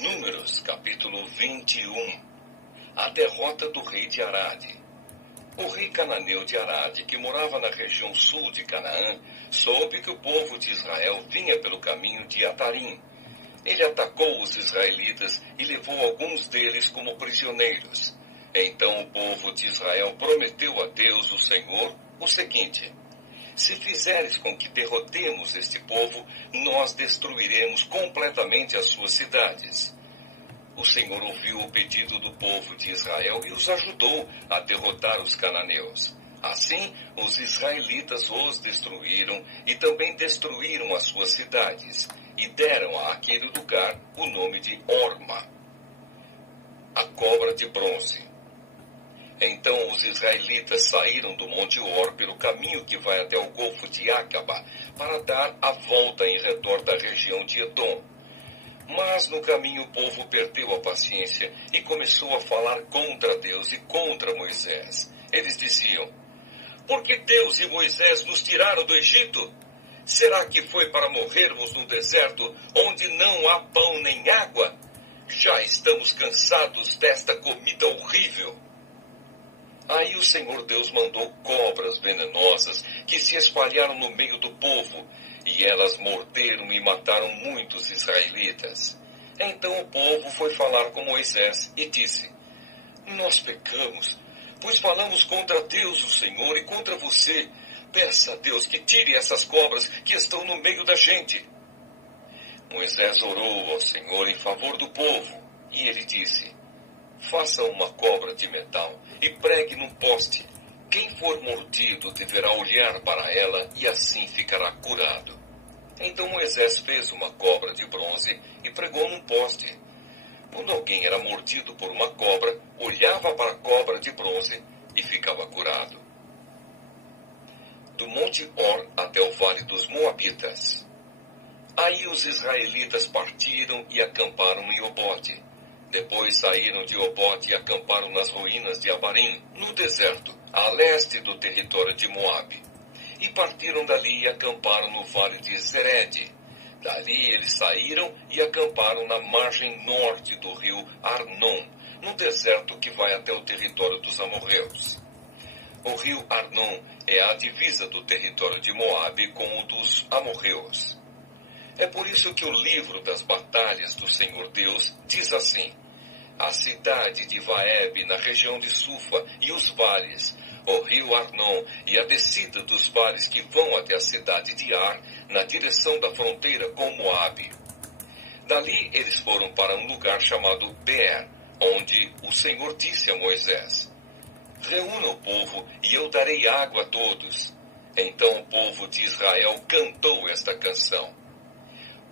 Números, capítulo 21. A derrota do rei de Arade. O rei cananeu de Arade, que morava na região sul de Canaã, soube que o povo de Israel vinha pelo caminho de Atarim. Ele atacou os israelitas e levou alguns deles como prisioneiros. Então o povo de Israel prometeu a Deus, o Senhor, o seguinte: se fizeres com que derrotemos este povo, nós destruiremos completamente as suas cidades. O Senhor ouviu o pedido do povo de Israel e os ajudou a derrotar os cananeus. Assim, os israelitas os destruíram e também destruíram as suas cidades, e deram àquele lugar o nome de Horma, a cobra de bronze. Então os israelitas saíram do Monte Hor pelo caminho que vai até o Golfo de Acaba, para dar a volta em redor da região de Edom. Mas no caminho o povo perdeu a paciência e começou a falar contra Deus e contra Moisés. Eles diziam: por que Deus e Moisés nos tiraram do Egito? Será que foi para morrermos no deserto, onde não há pão nem água? Já estamos cansados desta comida horrível. Aí o Senhor Deus mandou cobras venenosas que se espalharam no meio do povo, e elas morderam e mataram muitos israelitas. Então o povo foi falar com Moisés e disse: nós pecamos, pois falamos contra Deus, o Senhor, e contra você. Peça a Deus que tire essas cobras que estão no meio da gente. Moisés orou ao Senhor em favor do povo, e ele disse: faça uma cobra de metal e pregue num poste. Quem for mordido deverá olhar para ela e assim ficará curado. Então Moisés fez uma cobra de bronze e pregou num poste. Quando alguém era mordido por uma cobra, olhava para a cobra de bronze e ficava curado. Do Monte Hor até o Vale dos Moabitas. Aí os israelitas partiram e acamparam em Obote. Depois saíram de Obote e acamparam nas ruínas de Abarim, no deserto, a leste do território de Moabe. E partiram dali e acamparam no vale de Zered. Dali eles saíram e acamparam na margem norte do rio Arnon, no deserto que vai até o território dos amorreus. O rio Arnon é a divisa do território de Moabe com o dos amorreus. É por isso que o livro das batalhas do Senhor Deus diz assim: a cidade de Vaeb, na região de Sufa, e os vales, o rio Arnon e a descida dos vales que vão até a cidade de Ar, na direção da fronteira com Moabe. Dali eles foram para um lugar chamado Beer, onde o Senhor disse a Moisés: reúna o povo e eu darei água a todos. Então o povo de Israel cantou esta canção: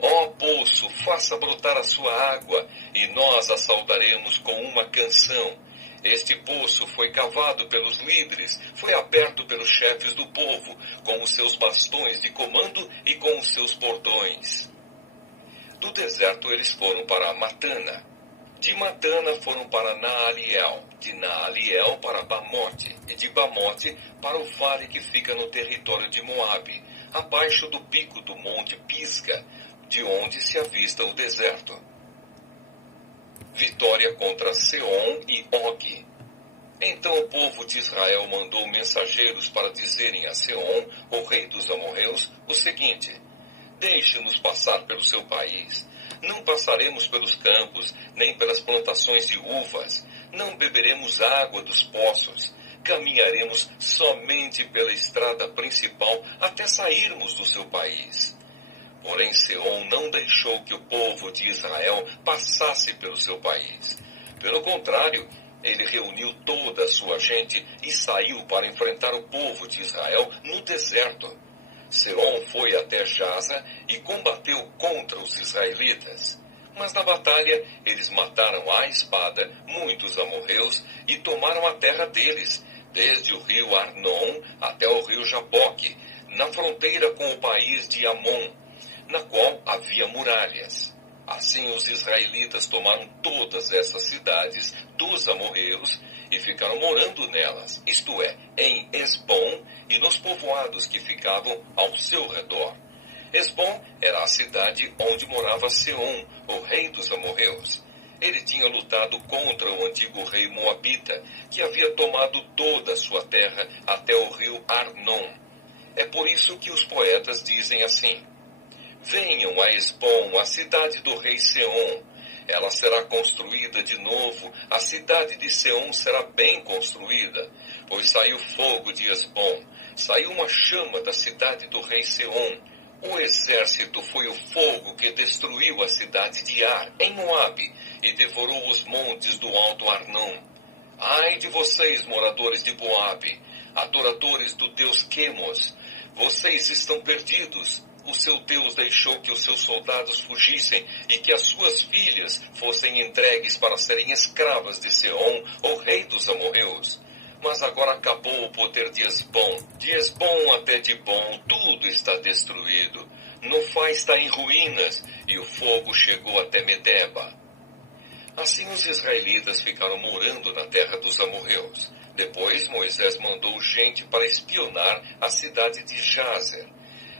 ó poço, faça brotar a sua água, e nós a saudaremos com uma canção. Este poço foi cavado pelos líderes, foi aberto pelos chefes do povo, com os seus bastões de comando e com os seus bordões. Do deserto eles foram para Matana. De Matana foram para Naaliel, de Naaliel para Bamote, e de Bamote para o vale que fica no território de Moabe, abaixo do pico do monte Pisga, de onde se avista o deserto. Vitória contra Seom e Og. Então o povo de Israel mandou mensageiros para dizerem a Seom, o rei dos amorreus, o seguinte: deixe-nos passar pelo seu país. Não passaremos pelos campos, nem pelas plantações de uvas. Não beberemos água dos poços. Caminharemos somente pela estrada principal até sairmos do seu país. Porém, Seom não deixou que o povo de Israel passasse pelo seu país. Pelo contrário, ele reuniu toda a sua gente e saiu para enfrentar o povo de Israel no deserto. Seom foi até Jaza e combateu contra os israelitas. Mas na batalha, eles mataram à espada muitos amorreus e tomaram a terra deles, desde o rio Arnon até o rio Jaboque, na fronteira com o país de Amon, na qual havia muralhas. Assim os israelitas tomaram todas essas cidades dos amorreus e ficaram morando nelas, isto é, em Esbom e nos povoados que ficavam ao seu redor. Esbom era a cidade onde morava Seom, o rei dos amorreus. Ele tinha lutado contra o antigo rei Moabita, que havia tomado toda a sua terra até o rio Arnon. É por isso que os poetas dizem assim: venham a Esbom, a cidade do rei Seom. Ela será construída de novo, a cidade de Seom será bem construída, pois saiu fogo de Esbom, saiu uma chama da cidade do rei Seom. O exército foi o fogo que destruiu a cidade de Ar, em Moabe, e devorou os montes do alto Arnon. Ai de vocês, moradores de Moabe, adoradores do deus Quemos, vocês estão perdidos. O seu Deus deixou que os seus soldados fugissem e que as suas filhas fossem entregues para serem escravas de Seom, o rei dos amorreus. Mas agora acabou o poder de Esbom até Dibom, tudo está destruído. Nofá está em ruínas e o fogo chegou até Medeba. Assim os israelitas ficaram morando na terra dos amorreus. Depois Moisés mandou gente para espionar a cidade de Jazer.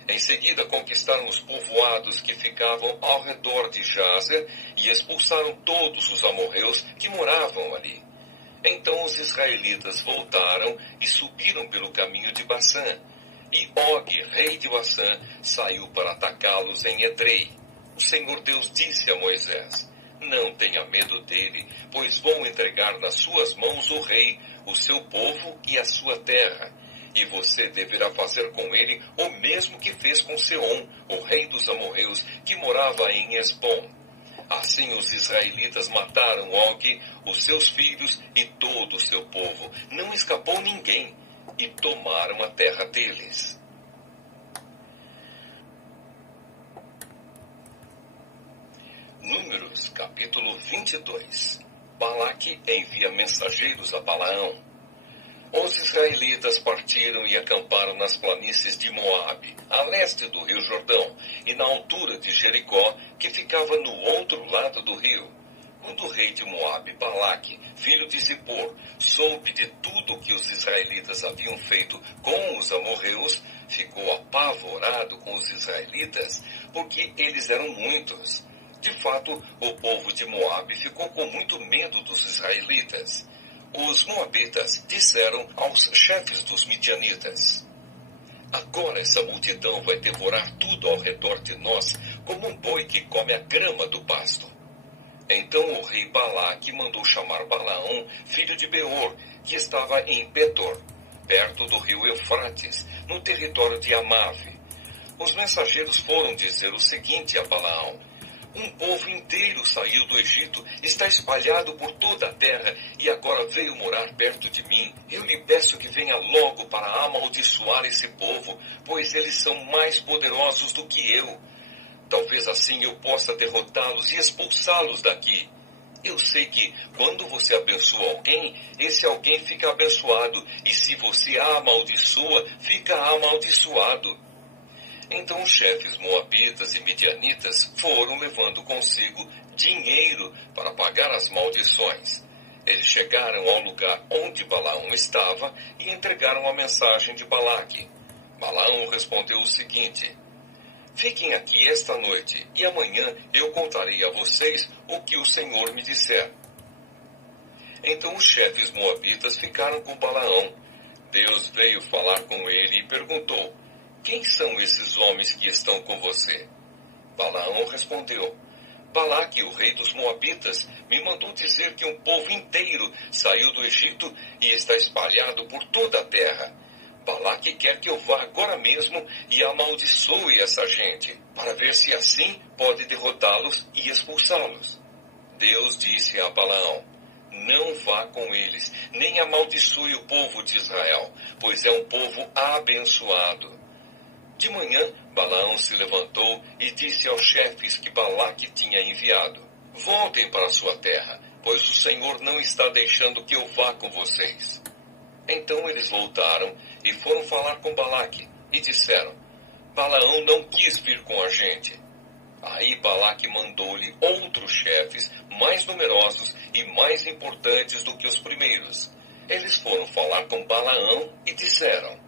Em seguida conquistaram os povoados que ficavam ao redor de Jazer e expulsaram todos os amorreus que moravam ali. Então os israelitas voltaram e subiram pelo caminho de Bassã. E Og, rei de Bassã, saiu para atacá-los em Edrei. O Senhor Deus disse a Moisés: não tenha medo dele, pois vou entregar nas suas mãos o rei, o seu povo e a sua terra. E você deverá fazer com ele o mesmo que fez com Seom, o rei dos amorreus, que morava em Esbom. Assim os israelitas mataram Og, os seus filhos e todo o seu povo. Não escapou ninguém. E tomaram a terra deles. Números, capítulo 22. Balaque envia mensageiros a Balaão. Os israelitas partiram e acamparam nas planícies de Moabe, a leste do rio Jordão, e na altura de Jericó, que ficava no outro lado do rio. Quando o rei de Moabe, Balaque, filho de Zippor, soube de tudo o que os israelitas haviam feito com os amorreus, ficou apavorado com os israelitas, porque eles eram muitos. De fato, o povo de Moabe ficou com muito medo dos israelitas. Os moabitas disseram aos chefes dos midianitas: agora essa multidão vai devorar tudo ao redor de nós, como um boi que come a grama do pasto. Então o rei Balaque mandou chamar Balaão, filho de Beor, que estava em Petor, perto do rio Eufrates, no território de Amave. Os mensageiros foram dizer o seguinte a Balaão: um povo inteiro saiu do Egito, está espalhado por toda a terra e agora veio morar perto de mim. Eu lhe peço que venha logo para amaldiçoar esse povo, pois eles são mais poderosos do que eu. Talvez assim eu possa derrotá-los e expulsá-los daqui. Eu sei que quando você abençoa alguém, esse alguém fica abençoado, e se você a amaldiçoa, fica amaldiçoado. Então os chefes moabitas e midianitas foram levando consigo dinheiro para pagar as maldições. Eles chegaram ao lugar onde Balaão estava e entregaram a mensagem de Balaque. Balaão respondeu o seguinte: fiquem aqui esta noite, e amanhã eu contarei a vocês o que o Senhor me disser. Então os chefes moabitas ficaram com Balaão. Deus veio falar com ele e perguntou: quem são esses homens que estão com você? Balaão respondeu: Balaque, o rei dos Moabitas, me mandou dizer que um povo inteiro saiu do Egito e está espalhado por toda a terra. Balaque quer que eu vá agora mesmo e amaldiçoe essa gente, para ver se assim pode derrotá-los e expulsá-los. Deus disse a Balaão: não vá com eles, nem amaldiçoe o povo de Israel, pois é um povo abençoado. De manhã, Balaão se levantou e disse aos chefes que Balaque tinha enviado: voltem para sua terra, pois o Senhor não está deixando que eu vá com vocês. Então eles voltaram e foram falar com Balaque e disseram: Balaão não quis vir com a gente. Aí Balaque mandou-lhe outros chefes mais numerosos e mais importantes do que os primeiros. Eles foram falar com Balaão e disseram: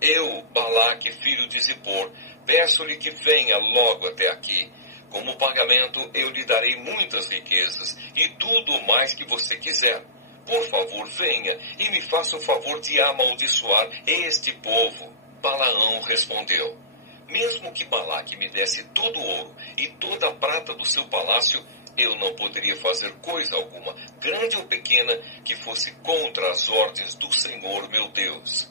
eu, Balaque, filho de Zippor, peço-lhe que venha logo até aqui. Como pagamento, eu lhe darei muitas riquezas e tudo o mais que você quiser. Por favor, venha e me faça o favor de amaldiçoar este povo. Balaão respondeu: mesmo que Balaque me desse todo o ouro e toda a prata do seu palácio, eu não poderia fazer coisa alguma, grande ou pequena, que fosse contra as ordens do Senhor meu Deus.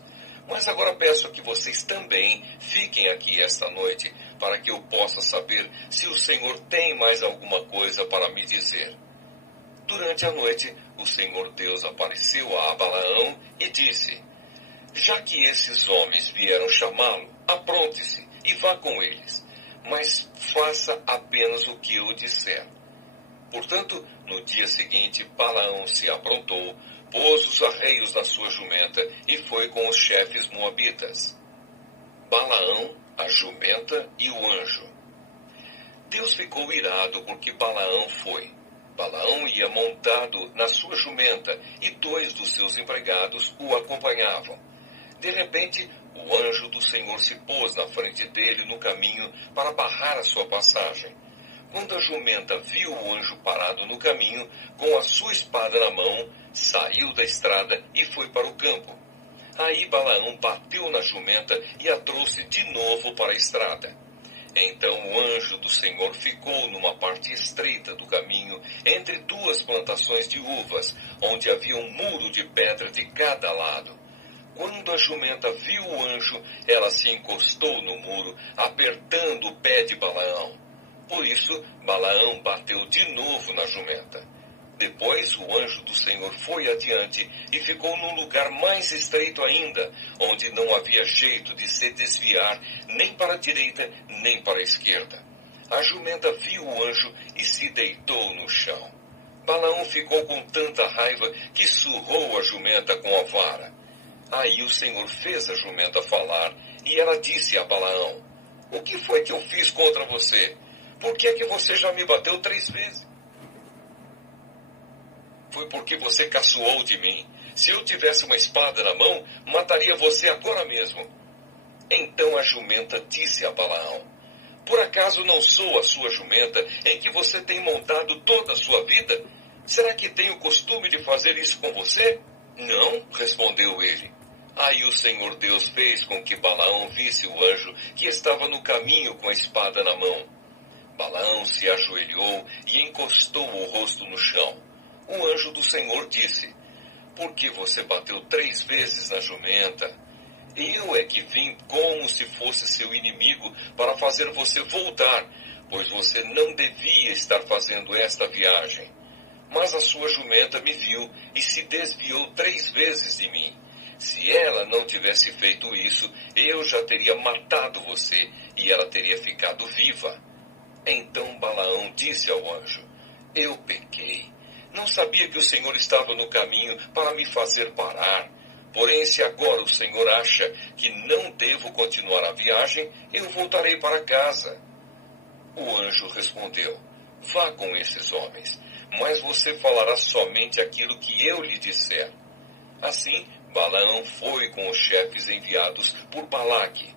Mas agora peço que vocês também fiquem aqui esta noite, para que eu possa saber se o Senhor tem mais alguma coisa para me dizer. Durante a noite, o Senhor Deus apareceu a Balaão e disse: já que esses homens vieram chamá-lo, apronte-se e vá com eles, mas faça apenas o que eu disser. Portanto, no dia seguinte, Balaão se aprontou, pôs os arreios na sua jumenta e foi com os chefes moabitas. Balaão, a jumenta e o anjo. Deus ficou irado porque Balaão foi. Balaão ia montado na sua jumenta e 2 dos seus empregados o acompanhavam. De repente, o anjo do Senhor se pôs na frente dele no caminho para barrar a sua passagem. Quando a jumenta viu o anjo parado no caminho, com a sua espada na mão, saiu da estrada e foi para o campo. Aí Balaão bateu na jumenta e a trouxe de novo para a estrada. Então o anjo do Senhor ficou numa parte estreita do caminho, entre 2 plantações de uvas, onde havia um muro de pedra de cada lado. Quando a jumenta viu o anjo, ela se encostou no muro, apertando o pé de Balaão. Por isso, Balaão bateu de novo na jumenta. Depois, o anjo do Senhor foi adiante e ficou num lugar mais estreito ainda, onde não havia jeito de se desviar nem para a direita nem para a esquerda. A jumenta viu o anjo e se deitou no chão. Balaão ficou com tanta raiva que surrou a jumenta com a vara. Aí o Senhor fez a jumenta falar e ela disse a Balaão: o que foi que eu fiz contra você? Por que é que você já me bateu 3 vezes? Foi porque você caçoou de mim. Se eu tivesse uma espada na mão, mataria você agora mesmo. Então a jumenta disse a Balaão: por acaso não sou a sua jumenta em que você tem montado toda a sua vida? Será que tenho o costume de fazer isso com você? Não, respondeu ele. Aí o Senhor Deus fez com que Balaão visse o anjo que estava no caminho com a espada na mão. Balaão se ajoelhou e encostou o rosto no chão. O anjo do Senhor disse: por que você bateu 3 vezes na jumenta? Eu é que vim como se fosse seu inimigo para fazer você voltar, pois você não devia estar fazendo esta viagem. Mas a sua jumenta me viu e se desviou 3 vezes de mim. Se ela não tivesse feito isso, eu já teria matado você e ela teria ficado viva. Então Balaão disse ao anjo: eu pequei. Não sabia que o Senhor estava no caminho para me fazer parar. Porém, se agora o Senhor acha que não devo continuar a viagem, eu voltarei para casa. O anjo respondeu: vá com esses homens, mas você falará somente aquilo que eu lhe disser. Assim, Balaão foi com os chefes enviados por Balaque.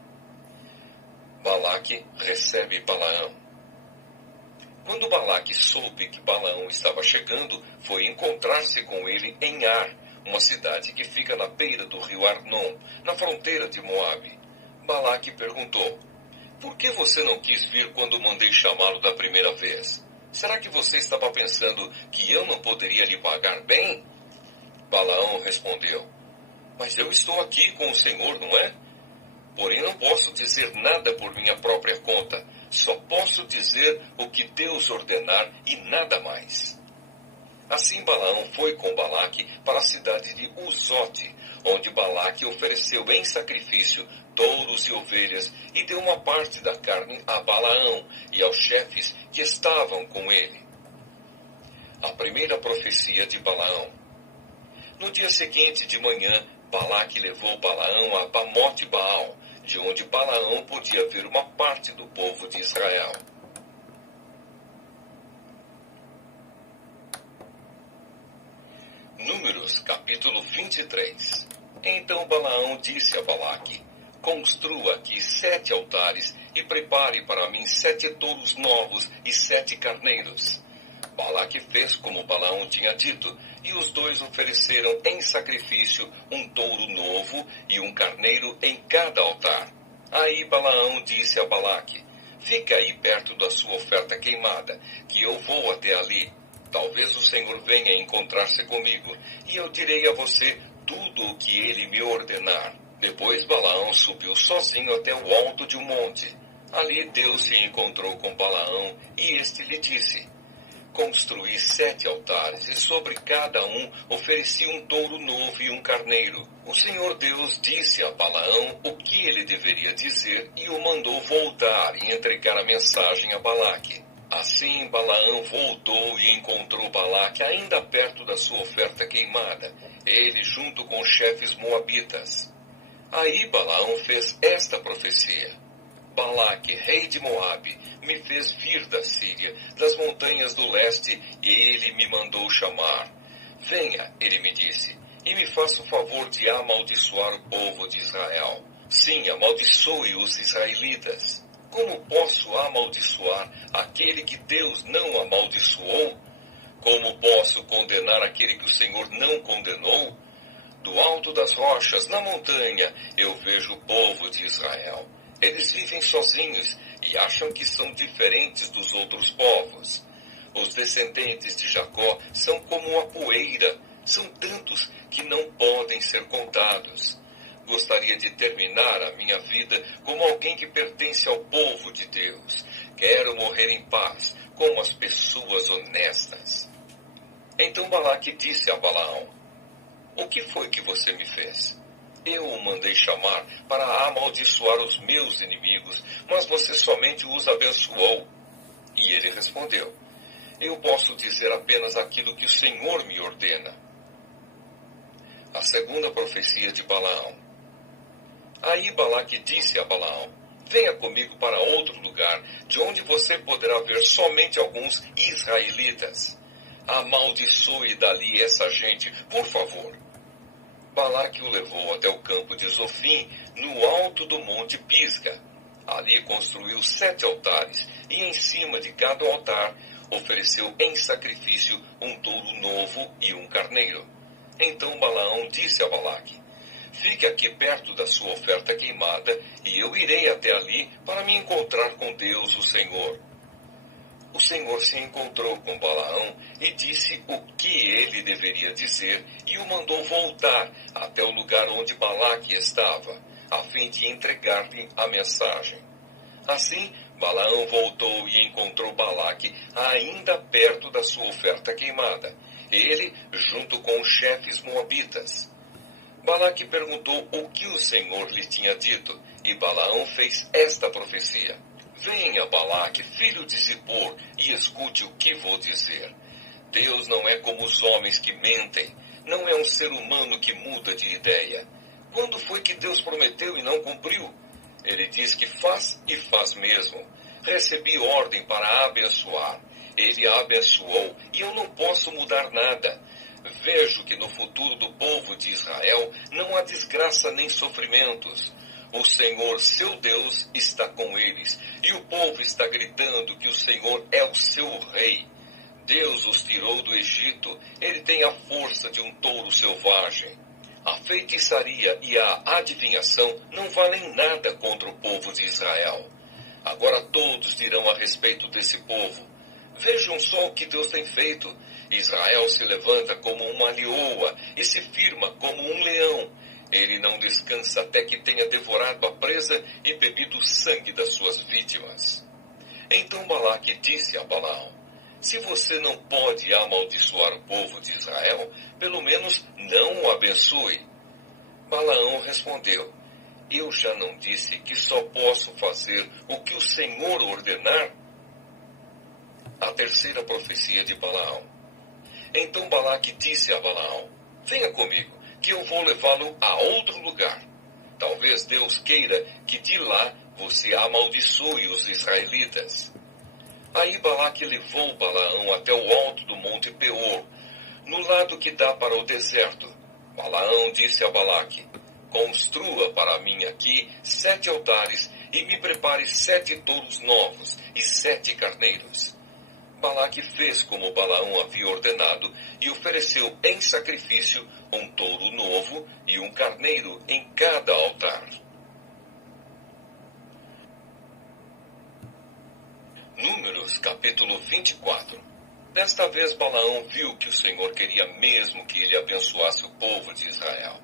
Balaque recebe Balaão. Quando Balaque soube que Balaão estava chegando, foi encontrar-se com ele em Ar, uma cidade que fica na beira do rio Arnon, na fronteira de Moabe. Balaque perguntou: por que você não quis vir quando mandei chamá-lo da primeira vez? Será que você estava pensando que eu não poderia lhe pagar bem? Balaão respondeu: mas eu estou aqui com o Senhor, não é? Porém não posso dizer nada por minha própria conta. Só posso dizer o que Deus ordenar e nada mais. Assim Balaão foi com Balaque para a cidade de Uzote, onde Balaque ofereceu em sacrifício touros e ovelhas e deu uma parte da carne a Balaão e aos chefes que estavam com ele. A primeira profecia de Balaão. No dia seguinte de manhã, Balaque levou Balaão a Bamote Baal, de onde Balaão podia ver uma parte do povo de Israel. Números, capítulo 23. Então Balaão disse a Balaque: construa aqui 7 altares e prepare para mim 7 touros novos e 7 carneiros. Balaque fez como Balaão tinha dito, e os dois ofereceram em sacrifício um touro novo e um carneiro em cada altar. Aí Balaão disse a Balaque: fica aí perto da sua oferta queimada, que eu vou até ali. Talvez o Senhor venha encontrar-se comigo, e eu direi a você tudo o que ele me ordenar. Depois Balaão subiu sozinho até o alto de um monte. Ali Deus se encontrou com Balaão, e este lhe disse: construí 7 altares, e sobre cada um ofereci um touro novo e um carneiro. O Senhor Deus disse a Balaão o que ele deveria dizer, e o mandou voltar e entregar a mensagem a Balaque. Assim Balaão voltou e encontrou Balaque ainda perto da sua oferta queimada, ele junto com os chefes moabitas. Aí Balaão fez esta profecia: Balaque, rei de Moabe, me fez vir da Síria, das montanhas do leste, e ele me mandou chamar. Venha, ele me disse, e me faça o favor de amaldiçoar o povo de Israel. Sim, amaldiçoe os israelitas. Como posso amaldiçoar aquele que Deus não amaldiçoou? Como posso condenar aquele que o Senhor não condenou? Do alto das rochas, na montanha, eu vejo o povo de Israel. Eles vivem sozinhos e acham que são diferentes dos outros povos. Os descendentes de Jacó são como a poeira, são tantos que não podem ser contados. Gostaria de terminar a minha vida como alguém que pertence ao povo de Deus. Quero morrer em paz, como as pessoas honestas. Então Balaque disse a Balaão: o que foi que você me fez? Eu o mandei chamar para amaldiçoar os meus inimigos, mas você somente os abençoou. E ele respondeu: eu posso dizer apenas aquilo que o Senhor me ordena. A segunda profecia de Balaão. Aí Balaque disse a Balaão: venha comigo para outro lugar, de onde você poderá ver somente alguns israelitas. Amaldiçoe dali essa gente, por favor. Balaque o levou até o campo de Zofim, no alto do monte Pisga. Ali construiu 7 altares, e em cima de cada altar ofereceu em sacrifício um touro novo e um carneiro. Então Balaão disse a Balaque: fique aqui perto da sua oferta queimada, e eu irei até ali para me encontrar com Deus, o Senhor. O Senhor se encontrou com Balaão e disse o que ele deveria dizer, e o mandou voltar até o lugar onde Balaque estava, a fim de entregar-lhe a mensagem. Assim, Balaão voltou e encontrou Balaque ainda perto da sua oferta queimada, ele junto com os chefes moabitas. Balaque perguntou o que o Senhor lhe tinha dito, e Balaão fez esta profecia: venha, Balaque, filho de Zippor, e escute o que vou dizer. Deus não é como os homens que mentem, não é um ser humano que muda de ideia. Quando foi que Deus prometeu e não cumpriu? Ele diz que faz e faz mesmo. Recebi ordem para abençoar. Ele a abençoou e eu não posso mudar nada. Vejo que no futuro do povo de Israel não há desgraça nem sofrimentos. O Senhor, seu Deus, está com eles, e o povo está gritando que o Senhor é o seu rei. Deus os tirou do Egito, ele tem a força de um touro selvagem. A feitiçaria e a adivinhação não valem nada contra o povo de Israel. Agora todos dirão a respeito desse povo: vejam só o que Deus tem feito. Israel se levanta como uma leoa e se firma como um leão. Ele não descansa até que tenha devorado a presa e bebido o sangue das suas vítimas. Então Balaque disse a Balaão: se você não pode amaldiçoar o povo de Israel, pelo menos não o abençoe. Balaão respondeu: eu já não disse que só posso fazer o que o Senhor ordenar? A terceira profecia de Balaão. Então Balaque disse a Balaão: venha comigo, que eu vou levá-lo a outro lugar. Talvez Deus queira que de lá você amaldiçoe os israelitas. Aí Balaque levou Balaão até o alto do monte Peor, no lado que dá para o deserto. Balaão disse a Balaque: construa para mim aqui 7 altares e me prepare 7 touros novos e 7 carneiros. Balaque fez como Balaão havia ordenado e ofereceu em sacrifício um touro novo e um carneiro em cada altar. Números capítulo 24. Desta vez Balaão viu que o Senhor queria mesmo que ele abençoasse o povo de Israel.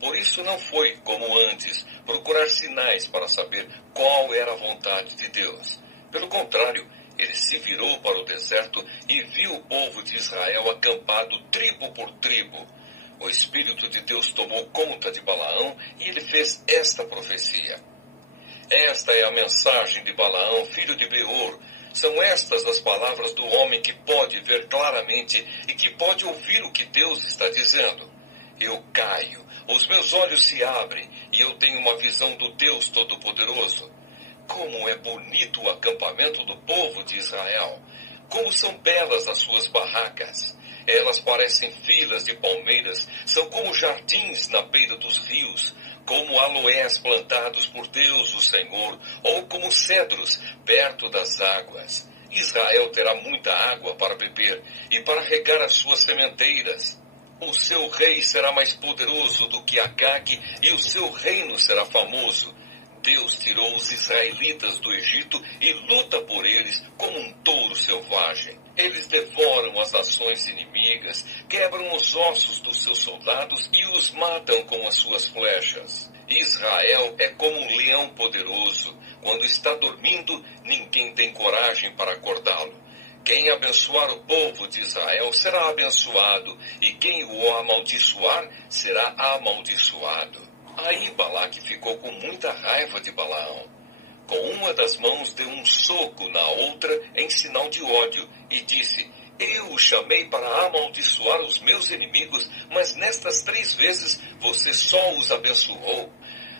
Por isso não foi, como antes, procurar sinais para saber qual era a vontade de Deus. Pelo contrário, ele se virou para o deserto e viu o povo de Israel acampado tribo por tribo. O Espírito de Deus tomou conta de Balaão e ele fez esta profecia. Esta é a mensagem de Balaão, filho de Beor. São estas as palavras do homem que pode ver claramente e que pode ouvir o que Deus está dizendo. Eu caio, os meus olhos se abrem e eu tenho uma visão do Deus Todo-Poderoso. Como é bonito o acampamento do povo de Israel! Como são belas as suas barracas! Elas parecem filas de palmeiras, são como jardins na beira dos rios, como aloés plantados por Deus, o Senhor, ou como cedros perto das águas. Israel terá muita água para beber e para regar as suas sementeiras. O seu rei será mais poderoso do que Agag e o seu reino será famoso. Deus tirou os israelitas do Egito e luta por eles como um touro selvagem. Eles devoram as nações inimigas, quebram os ossos dos seus soldados e os matam com as suas flechas. Israel é como um leão poderoso. Quando está dormindo, ninguém tem coragem para acordá-lo. Quem abençoar o povo de Israel será abençoado, e quem o amaldiçoar será amaldiçoado. Aí Balaque ficou com muita raiva de Balaão. Com uma das mãos deu um soco na outra em sinal de ódio e disse: Eu o chamei para amaldiçoar os meus inimigos, mas nestas 3 vezes você só os abençoou.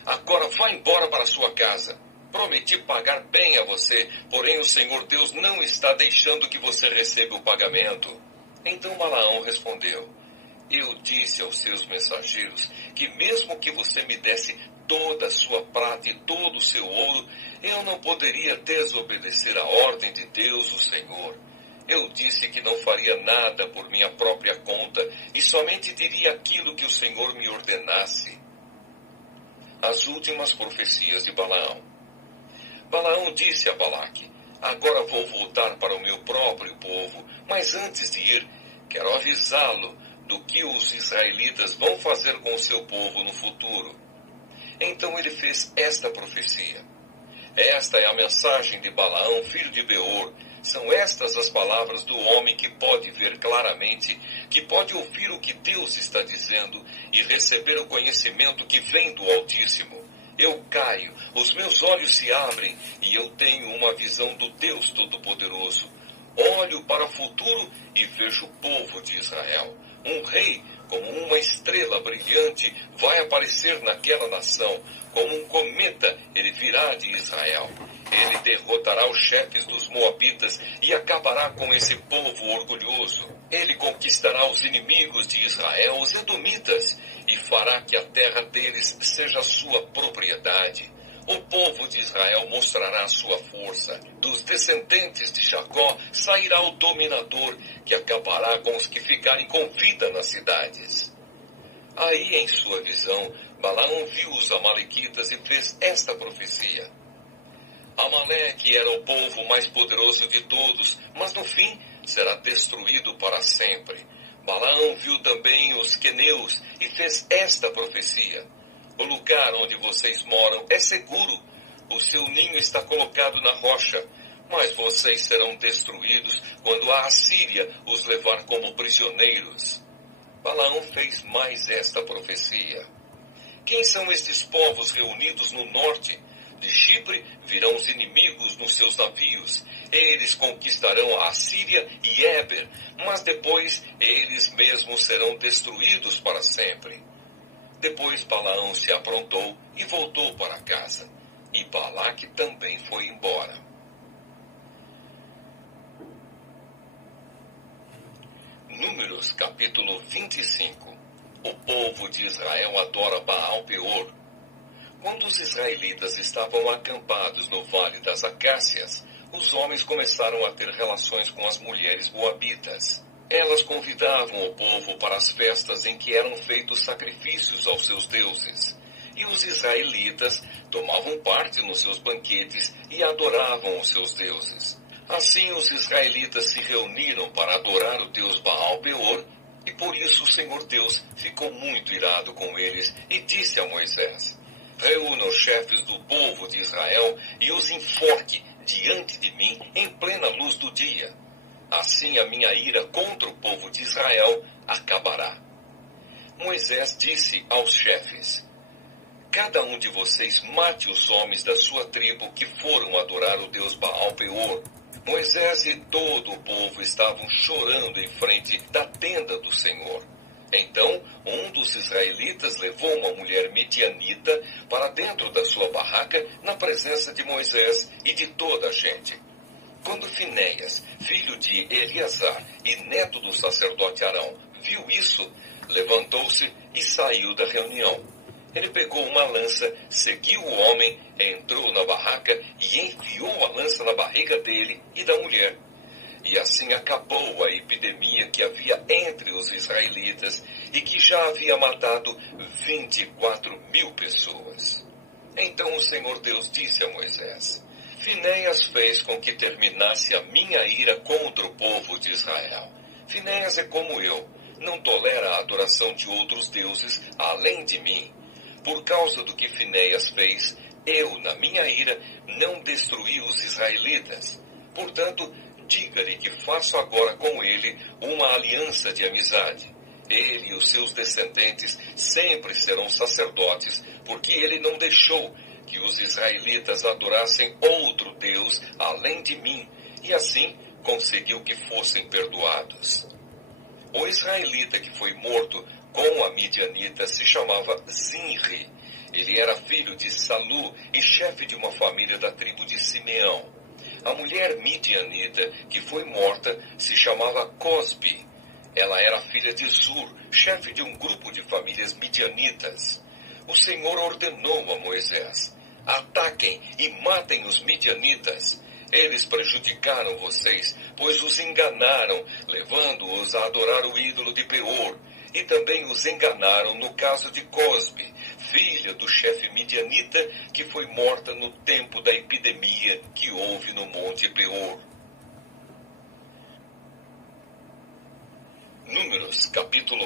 Agora vá embora para sua casa. Prometi pagar bem a você, porém o Senhor Deus não está deixando que você receba o pagamento. Então Balaão respondeu: Eu disse aos seus mensageiros que mesmo que você me desse toda a sua prata e todo o seu ouro, eu não poderia desobedecer a ordem de Deus, o Senhor. Eu disse que não faria nada por minha própria conta e somente diria aquilo que o Senhor me ordenasse. As últimas profecias de Balaão. Balaão disse a Balaque: Agora vou voltar para o meu próprio povo, mas antes de ir, quero avisá-lo do que os israelitas vão fazer com o seu povo no futuro. Então ele fez esta profecia. Esta é a mensagem de Balaão, filho de Beor. São estas as palavras do homem que pode ver claramente, que pode ouvir o que Deus está dizendo e receber o conhecimento que vem do Altíssimo. Eu caio, os meus olhos se abrem e eu tenho uma visão do Deus Todo-Poderoso. Olho para o futuro e vejo o povo de Israel. Um rei, como uma estrela brilhante, vai aparecer naquela nação. Como um cometa, ele virá de Israel. Ele derrotará os chefes dos Moabitas e acabará com esse povo orgulhoso. Ele conquistará os inimigos de Israel, os Edomitas, e fará que a terra deles seja sua propriedade. O povo de Israel mostrará sua força. Dos descendentes de Jacó sairá o dominador, que acabará com os que ficarem com vida nas cidades. Aí, em sua visão, Balaão viu os amalequitas e fez esta profecia. Amaleque era o povo mais poderoso de todos, mas no fim será destruído para sempre. Balaão viu também os queneus e fez esta profecia. O lugar onde vocês moram é seguro. O seu ninho está colocado na rocha, mas vocês serão destruídos quando a Assíria os levar como prisioneiros. Balaão fez mais esta profecia. Quem são estes povos reunidos no norte? De Chipre virão os inimigos nos seus navios. Eles conquistarão a Assíria e Éber, mas depois eles mesmos serão destruídos para sempre. Depois Balaão se aprontou e voltou para casa. E Balaque também foi embora. Números capítulo 25. O povo de Israel adora Baal Peor. Quando os israelitas estavam acampados no Vale das Acácias, os homens começaram a ter relações com as mulheres moabitas. Elas convidavam o povo para as festas em que eram feitos sacrifícios aos seus deuses. E os israelitas tomavam parte nos seus banquetes e adoravam os seus deuses. Assim os israelitas se reuniram para adorar o deus Baal Peor, e por isso o Senhor Deus ficou muito irado com eles e disse a Moisés: reúna os chefes do povo de Israel e os enforque diante de mim em plena luz do dia. Assim a minha ira contra o povo de Israel acabará. Moisés disse aos chefes: cada um de vocês mate os homens da sua tribo que foram adorar o deus Baal Peor. Moisés e todo o povo estavam chorando em frente da tenda do Senhor. Então, um dos israelitas levou uma mulher midianita para dentro da sua barraca, na presença de Moisés e de toda a gente. Quando Finéias, filho de Eleazar e neto do sacerdote Arão, viu isso, levantou-se e saiu da reunião. Ele pegou uma lança, seguiu o homem, entrou na barraca e enfiou a lança na barriga dele e da mulher. E assim acabou a epidemia que havia entre os israelitas e que já havia matado 24.000 pessoas. Então o Senhor Deus disse a Moisés: Finéias fez com que terminasse a minha ira contra o povo de Israel. Finéias é como eu, não tolera a adoração de outros deuses além de mim. Por causa do que Finéias fez, eu, na minha ira, não destruí os israelitas. Portanto, diga-lhe que faço agora com ele uma aliança de amizade. Ele e os seus descendentes sempre serão sacerdotes, porque ele não deixou que os israelitas adorassem outro Deus além de mim, e assim conseguiu que fossem perdoados. O israelita que foi morto com a midianita se chamava Zinri. Ele era filho de Salu e chefe de uma família da tribo de Simeão. A mulher midianita que foi morta se chamava Cosbi. Ela era filha de Zur, chefe de um grupo de famílias midianitas. O Senhor ordenou a Moisés: ataquem e matem os midianitas. Eles prejudicaram vocês, pois os enganaram, levando-os a adorar o ídolo de Peor. E também os enganaram no caso de Cosbi, filha do chefe midianita, que foi morta no tempo da epidemia que houve no Monte Peor. Números, capítulo